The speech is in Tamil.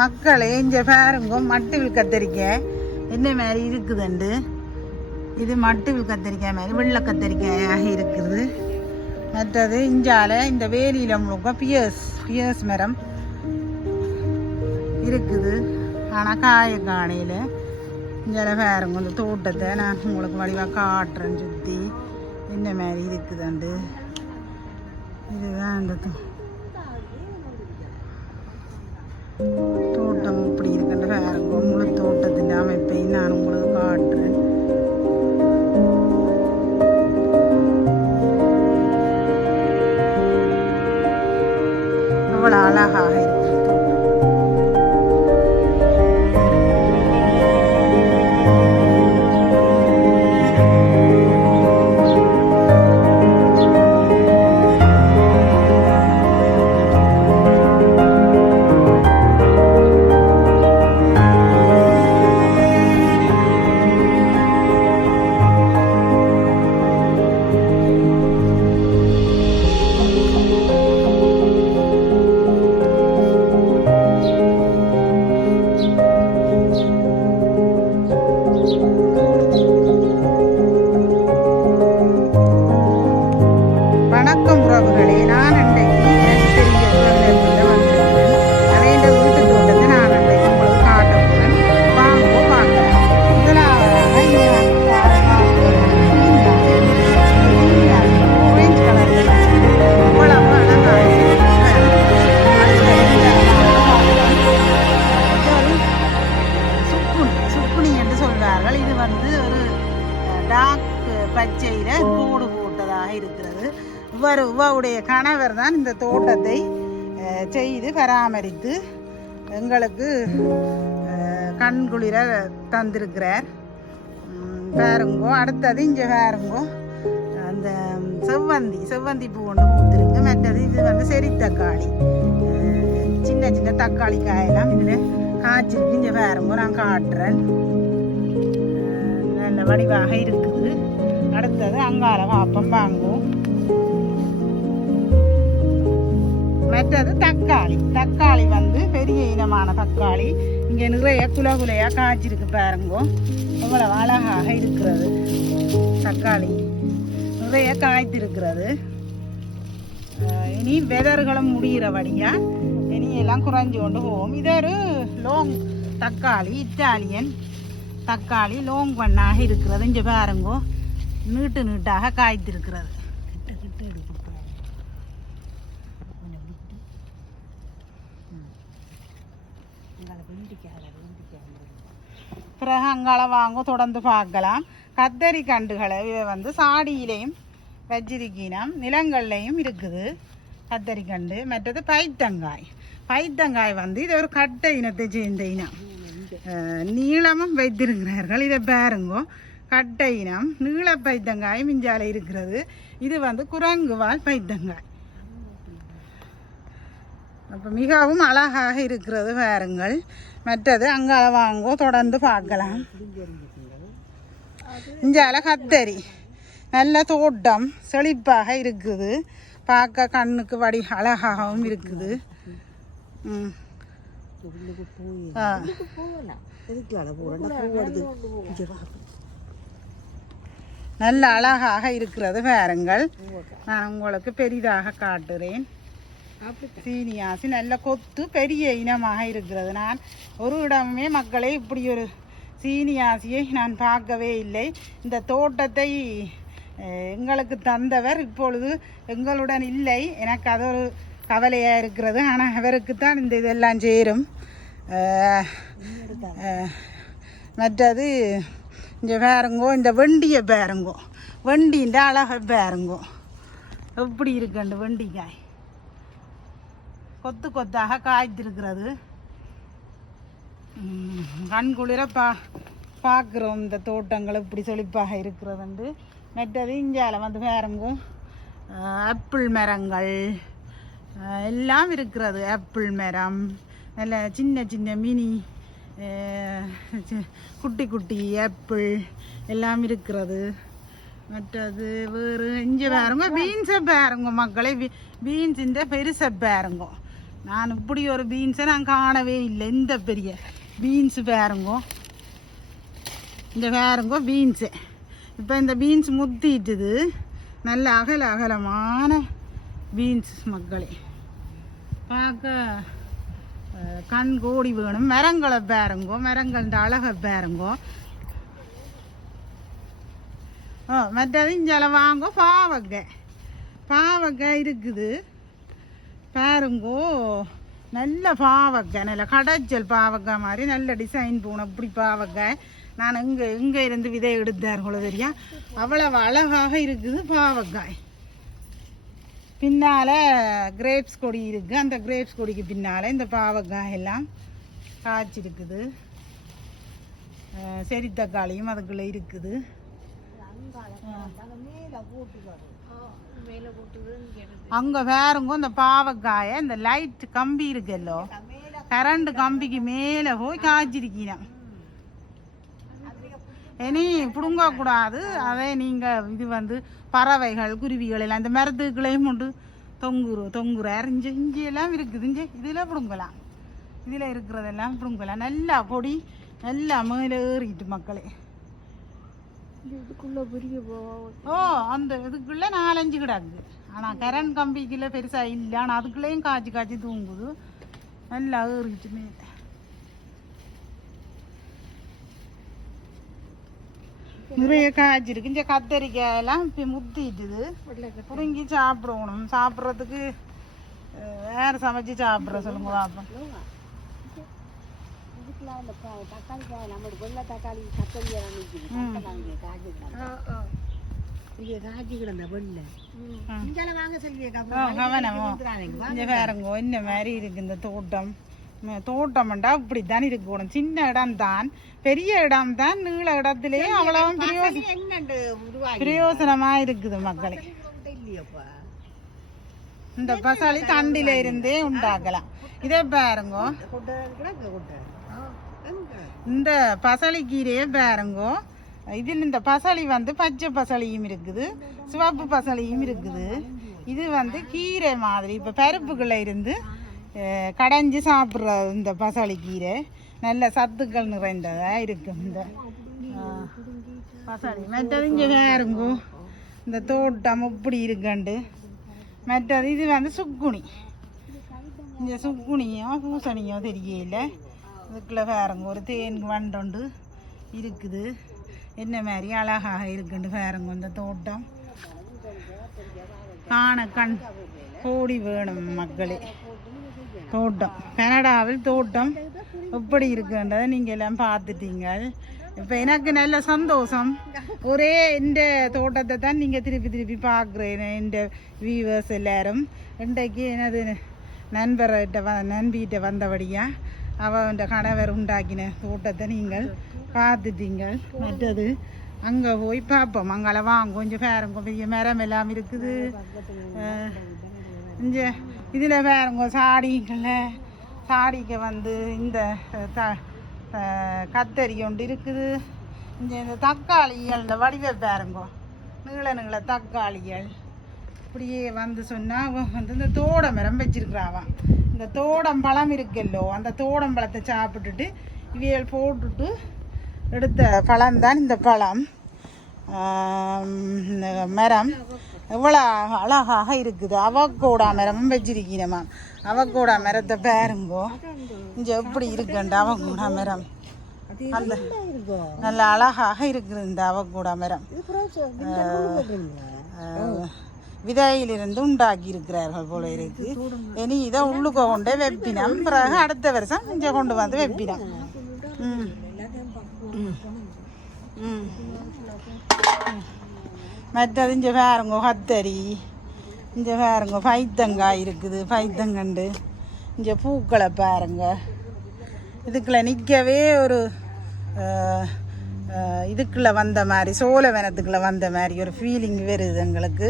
மக்களே இங்கே பாருங்க மட்டுவில் கத்தரிக்காய் என்ன மாதிரி இருக்குதுண்டு. இது மட்டுவில் கத்தரிக்காய் மாதிரி வெள்ளை கத்தரிக்காயாக இருக்குது. மற்றது இஞ்சால இந்த வேலியில் முழுக்க பியர்ஸ் மரம் இருக்குது. ஆனால் காய காணையில் இஞ்சால பாருங்க இந்த தோட்டத்தை நான் உங்களுக்கு வடிவாக காட்டுறேன். சுற்றி என்ன மாதிரி இருக்குதுண்டு. இதுதான் இந்த தோட்டம் இப்படி இருக்கின்ற பாருங்க. முழு தோட்டத்தின் அமைப்பை நான் உங்களுக்கு காட்டுறேன். அவ்வளோ அழகாக இருக்கு. பச்சையில் கோடு போட்டதாக இருக்கிறது. இவருடைய கணவர் தான் இந்த தோட்டத்தை செய்து பராமரித்து எங்களுக்கு கண்குளிர தந்திருக்கிறார். பாருங்கோ. அடுத்தது இங்கே பாருங்கோ அந்த செவ்வந்தி பூ ஒன்று பூத்துருக்கு. மற்றது இது வந்து செரி தக்காளி, சின்ன சின்ன தக்காளி காயெல்லாம் இதில் காய்ச்சிருக்கு. இங்கே பாருங்கோ நான் காட்டுறேன். நல்ல வடிவாக இருக்குது. அடுத்தது அங்கால பாப்பம் வாங்குவோம். மற்றது தக்காளி வந்து பெரிய இனமான தக்காளி. இங்கே நிறைய குலையா காய்ச்சிருக்கு பாருங்கோ. அவ்வளவு அழகாக இருக்கிறது. தக்காளி நிறைய காய்த்திருக்கிறது. இனி வெதர்களும் முடிகிறபடியா இனி எல்லாம் குறைஞ்சு கொண்டு போவோம். இது ஒரு லோங் தக்காளி, இட்டாலியன் தக்காளி லோங் பண்ணாக இருக்கிறது. இங்கே பாருங்கோ நீட்டாக காய்த்திருக்கிறது. பிறகு அங்கால வாங்க தொடர்ந்து பார்க்கலாம். கத்தரி கண்டுகளை வந்து சாடியிலையும் வச்சிருக்கீனம், நிலங்கள்லையும் இருக்குது கத்தரி கண்டு. மற்றது பைத்தங்காய் வந்து இது ஒரு கட்டை இனத்தை சேர்ந்த இனம். நீளமும் வைத்திருக்கிறார்கள். இதை பாருங்கோ கட்டை இனம் நீள பைத்தங்காய் மிஞ்சால இருக்கிறது. இது வந்து குரங்குவால் பைத்தங்காய். அப்போ மிகவும் அழகாக இருக்கிறது பாருங்கள். மற்றது அங்கால வாங்கோ தொடர்ந்து பார்க்கலாம். இஞ்சால கத்தரி நல்ல தோட்டம் செழிப்பாக இருக்குது. பார்க்க கண்ணுக்கு வடி அழகாகவும் இருக்குது. நல்ல அழகாக இருக்கிறது பாருங்கள். நான் உங்களுக்கு பெரிதாக காட்டுறேன். சீனியாசி நல்ல கொத்து பெரிய இனமாக இருக்கிறது. நான் ஒரு இடமே மக்களே இப்படி ஒரு சீனியாசியை நான் பார்க்கவே இல்லை. இந்த தோட்டத்தை எங்களுக்கு தந்தவர் இப்பொழுது எங்களுடன் இல்லை. எனக்கு அது ஒரு கவலையாக இருக்கிறது. ஆனால் அவருக்குத்தான் இந்த இதெல்லாம் சேரும். மற்றது இங்கே பாருங்கோ இந்த வெண்டியை பாருங்கோ. வெண்டின்ற அழகை பாருங்கோ எப்படி இருக்குண்டு. வெண்டிக்காய் கொத்தாக காய்த்திருக்கிறது. கண்குளிர பார்க்குறோம் இந்த தோட்டங்கள் இப்படி செழிப்பாக இருக்கிறதுண்டு. மற்றது இஞ்சால வந்து பாருங்கோ ஆப்பிள் மரங்கள் எல்லாம் இருக்கிறது. ஆப்பிள் மரம் நல்ல சின்ன மினி குட்டி ஆப்பிள் எல்லாம் இருக்கிறது. மற்றது வேறு இங்கே பாருங்க பீன்ஸை பாருங்க மக்களே. பீன்ஸிൻ്റെ பெருசை பாருங்க. நான் இப்படி ஒரு பீன்ஸை நான் காணவே இல்லை. இந்த பெரிய பீன்ஸு பாருங்கோ, இந்த பாருங்கோ பீன்ஸு. இப்போ இந்த பீன்ஸ் முத்திட்டுது, நல்ல அகலமான பீன்ஸ் மக்களே, பார்க்க கண் கோடி வேணும். மரங்களை பாருங்கோ, மரங்கள் இந்த அழகை பாருங்கோ. மற்றது இஞ்சால வாங்கோ பாவக்காய் இருக்குது பாருங்கோ. நல்ல பாவக்காய், நல்ல கடைச்சல் பாவக்காய் மாதிரி நல்ல டிசைன் போன இப்படி பாவக்காய். நான் இங்கே இருந்து விதை எடுத்தார்களோ தெரியா, அவ்வளவு அழகாக இருக்குது பாவக்காய். பின்னால் கிரேப்ஸ் கொடி இருக்குது, அந்த கிரேப்ஸ் கொடிக்கு பின்னால் இந்த பாவக்காய் எல்லாம் காய்ச்சிருக்குது. செடி தக்காளியும் அதுக்குள்ளே இருக்குது. அங்கே வேறுங்க இந்த பாவக்காயை இந்த லைட் கம்பி இருக்குல்லோ, கரண்ட் கம்பிக்கு மேலே போய் காய்ச்சிருக்கீங்க. இனி பிடுங்கக்கூடாது அதை. நீங்கள் இது வந்து பறவைகள் குருவிகள் எல்லாம் இந்த மரத்துக்களையும் உண்டு தொங்குற இஞ்சி எல்லாம் இருக்குது. இதில் பிடுங்கலாம், இதில் இருக்கிறதெல்லாம் பிடுங்கலாம். நல்லா கொடி நல்லா மேலே ஏறிட்டு மக்களே. அந்த இதுக்குள்ள 4-5 கிடக்கு. ஆனால் கரண்ட் கம்பிக்குள்ள பெருசா இல்லை. ஆனால் அதுக்குள்ளேயும் காய்ச்சி தூங்குது, நல்லா ஏறிட்டு மேலே. நிறைய காய்ச்சிருக்கு. இந்த கத்தரிக்காய் எல்லாம் இப்போ முத்திட்டுது, புடுங்கி சாப்பிடணும். சாப்பிட்றதுக்கு வேறு சமைச்சு சாப்பிட்ற சொல்லுங்க பாப்பா. வேறங்கோ இந்த மாதிரி இருக்கு இந்த தோட்டம்டா இப்படித்தான் இருக்கணும். சின்ன இடம் தான், பெரிய இடம் தான், நீள இடத்திலேயே அவ்வளவு பிரயோசனமா இருக்குது மக்களே. இந்த பசாலி தண்டில இருந்தே உண்டாக்கலாம். இதே பாருங்கோ, இந்த பசளி கீரையே பாருங்கோ. இதில் இந்த பசளி வந்து பச்சை பசளியும் இருக்குது, சிவப்பு பசளியும் இருக்குது. இது வந்து கீரை மாதிரி இப்போ பருப்புக்குள்ள இருந்து கடைஞ்சி சாப்பிட்ற இந்த பசளி கீரை நல்ல சத்துக்கள் நிறைந்ததா இருக்கும் இந்த பசளி. மற்றது இங்கே பாருங்கோ இந்த தோட்டம் இப்படி இருக்குண்டு. மற்றது இது வந்து சுக்குனி. இந்த சுக்குனியோ பூசணியோ தெரியல. இதுக்குள்ள பாருங்க ஒரு தேன் வண்டொண்டு இருக்குது. என்ன மாதிரி அழகாக இருக்குண்டு பாருங்க இந்த தோட்டம். காண கண் கோடி வேணும் மக்களே. தோட்டம் கனடாவில் தோட்டம் எப்படி இருக்குன்றதை நீங்கள் எல்லாம் பார்த்துட்டீங்க. இப்போ எனக்கு நல்ல சந்தோஷம். ஒரே இந்த தோட்டத்தை தான் நீங்கள் திருப்பி பார்க்குறேன். இந்த வியூவர்ஸ் எல்லாரும் இன்றைக்கு எனது நண்பிகிட்ட வந்தபடியா அவன் கணவர் உண்டாக்கின தோட்டத்தை நீங்கள் பார்த்துட்டீங்க. மற்றது அங்கே போய் பார்ப்போம். அங்கே வாங்க கொஞ்சம் பேருங்க பெரிய மரம் எல்லாம் இருக்குது. இங்கே இதில் பேருங்க சாடிக்கு வந்து இந்த கத்தரி ஒன்று இருக்குது. இங்கே இந்த தக்காளிகள் இந்த வடிவ பேருங்கோ நீள தக்காளிகள் இப்படியே வந்து சொன்னால் வந்து இந்த தோட மரம் வச்சிருக்கிறாவான். இந்த தோடம் பழம் இருக்குல்லோ, அந்த தோடம் பழத்தை சாப்பிட்டுட்டு இவையல் போட்டுட்டு எடுத்த பழம்தான் இந்த பழம். மரம் எவ்வளோ அழகாக இருக்குது. அவக்கோடா மரமும் வச்சிருக்கீனம்மா. அவக்கோடா மரத்தை பாருங்கோ இங்கே எப்படி இருக்குண்டு அவக்கோடா மரம். அந்த நல்ல அழகாக இருக்குது இந்த அவக்கோடா மரம். விதையிலிருந்து உண்டாக்கி இருக்கிறார்கள் போல இருக்கு. இனி இதை உள்ளுக்க கொண்டே வெப்பினம். பிறகு அடுத்த வருஷம் இங்கே கொண்டு வந்து வெப்பினம். மற்றது இங்கே பாருங்கோ கத்தரி, இங்கே பாருங்க பைத்தங்காய் இருக்குது, பைத்தங்கண்டு. இங்கே பூக்களை பாருங்க. இதுக்குள்ள நிற்கவே ஒரு இதுக்குள்ளே வந்த மாதிரி, சோழவனத்துக்குள்ளே வந்த மாதிரி ஒரு ஃபீலிங் வருது எங்களுக்கு.